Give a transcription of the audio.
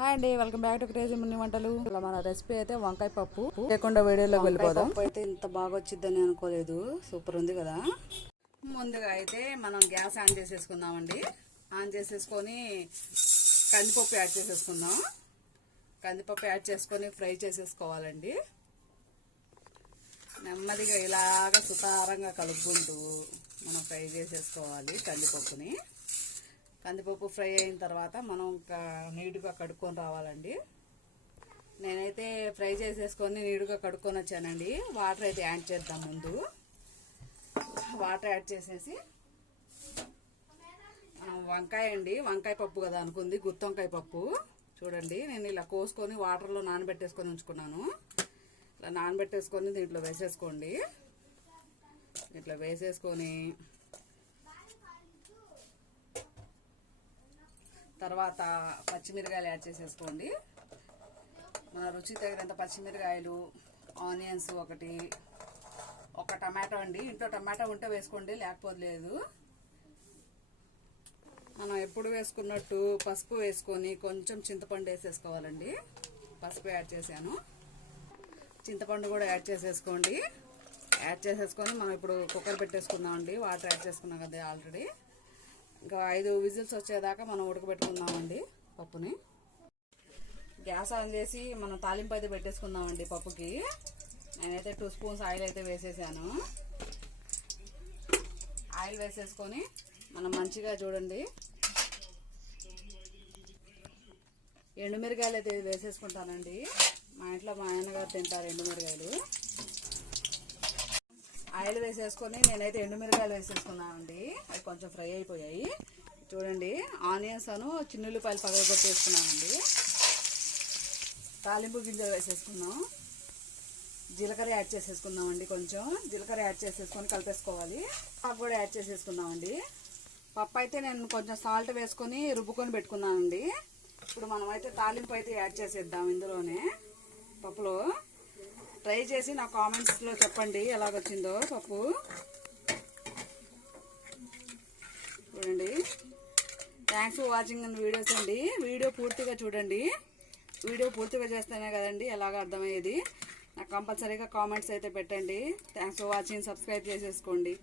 Hi అండి, welcome back to crazy Munni వంటలు. మన రెసిపీ అయితే వంకాయ పప్పు. లేకుండా వీడియోలోకి వెళ్ళిపోదాం. పప్పు అయితే ఇంత బాగా వచ్చిద్దని అనుకోలేదు, సూపర్ ఉంది కదా. ముందుగా అయితే మనం గ్యాస్ ఆన్ చేసేసుకుందామండి. ఆన్ చేసేసుకొని కందిపప్పు యాడ్ చేసేసుకుందాం. కందిపప్పు యాడ్ చేసుకొని ఫ్రై చేసేసుకోవాలండి. నెమ్మదిగా ఇలాగ సుతారంగా కలుపుకుంటూ మనం ఫ్రై చేసేసుకోవాలి కందిపప్పుని. కందిపప్పు ఫ్రై అయిన తర్వాత మనం నీట్గా కడుక్కొని రావాలండి. నేనైతే ఫ్రై చేసేసుకొని నీట్గా కడుక్కొని వచ్చానండి. వాటర్ అయితే యాడ్ చేద్దాం. ముందు వాటర్ యాడ్ చేసేసి వంకాయ అండి, వంకాయ పప్పు కదా అనుకుంది, గుత్తి వంకాయ పప్పు. చూడండి, నేను ఇలా కోసుకొని వాటర్లో నానబెట్టేసుకొని ఉంచుకున్నాను. ఇలా నానబెట్టేసుకొని దీంట్లో వేసేసుకోండి. ఇట్లా వేసేసుకొని తర్వాత పచ్చిమిరకాయలు యాడ్ చేసేసుకోండి. మన రుచి తగినంత పచ్చిమిరకాయలు, ఆనియన్స్ ఒక టమాటో అండి. ఇంట్లో టమాటో ఉంటే వేసుకోండి, లేకపోతే లేదు. మనం ఎప్పుడు వేసుకున్నట్టు పసుపు వేసుకొని కొంచెం చింతపండు వేసేసుకోవాలండి. పసుపు యాడ్ చేశాను, చింతపండు కూడా యాడ్ చేసేసుకోండి. యాడ్ చేసేసుకొని మనం ఇప్పుడు కుక్కర్ పెట్టేసుకుందామండి. వాటర్ యాడ్ చేసుకున్నాం కదా ఆల్రెడీ. ఇంకా 5 విజిల్స్ వచ్చేదాకా మనం ఉడకబెట్టుకుందామండి పప్పుని. గ్యాస్ ఆన్ చేసి మనం తాలింపు అయితే పెట్టేసుకుందామండి పప్పుకి. నేనైతే 2 స్పూన్స్ ఆయిల్ అయితే వేసేసాను. ఆయిల్ వేసేసుకొని మనం మంచిగా చూడండి ఎండుమిరకాయలు అయితే వేసేసుకుంటానండి. మా ఇంట్లో మా ఆయనగారు తింటారు ఎండుమిరకాయలు. ఆయిల్ వేసేసుకొని నేనైతే ఎండుమిరకాయలు వేసేసుకున్నానండి. అవి కొంచెం ఫ్రై అయిపోయాయి. చూడండి, ఆనియన్స్ చిన్నుల్లిపాయలు పగలగొట్టేసుకున్నానండి. తాలింపు గింజలు వేసేసుకున్నాం. జీలకర్ర యాడ్ చేసేసుకుందామండి. కొంచెం జీలకర్ర యాడ్ చేసేసుకొని కలిపేసుకోవాలి. పప్పు కూడా యాడ్ చేసేసుకుందామండి. పప్పు అయితే నేను కొంచెం సాల్ట్ వేసుకొని రుబ్బుకొని పెట్టుకున్నానండి. ఇప్పుడు మనం అయితే తాలింపు అయితే యాడ్ చేసేద్దాం ఇందులోనే పప్పులో. ట్రై చేసి నా కామెంట్స్లో చెప్పండి ఎలాగొచ్చిందో పప్పు. చూడండి, థ్యాంక్స్ ఫర్ వాచింగ్ వీడియోస్ అండి. వీడియో పూర్తిగా చూడండి. వీడియో పూర్తిగా చేస్తేనే కదండి ఎలాగ అర్థమయ్యేది. నాకు కంపల్సరీగా కామెంట్స్ అయితే పెట్టండి. Thanks for watching. సబ్స్క్రైబ్ చేసేసుకోండి.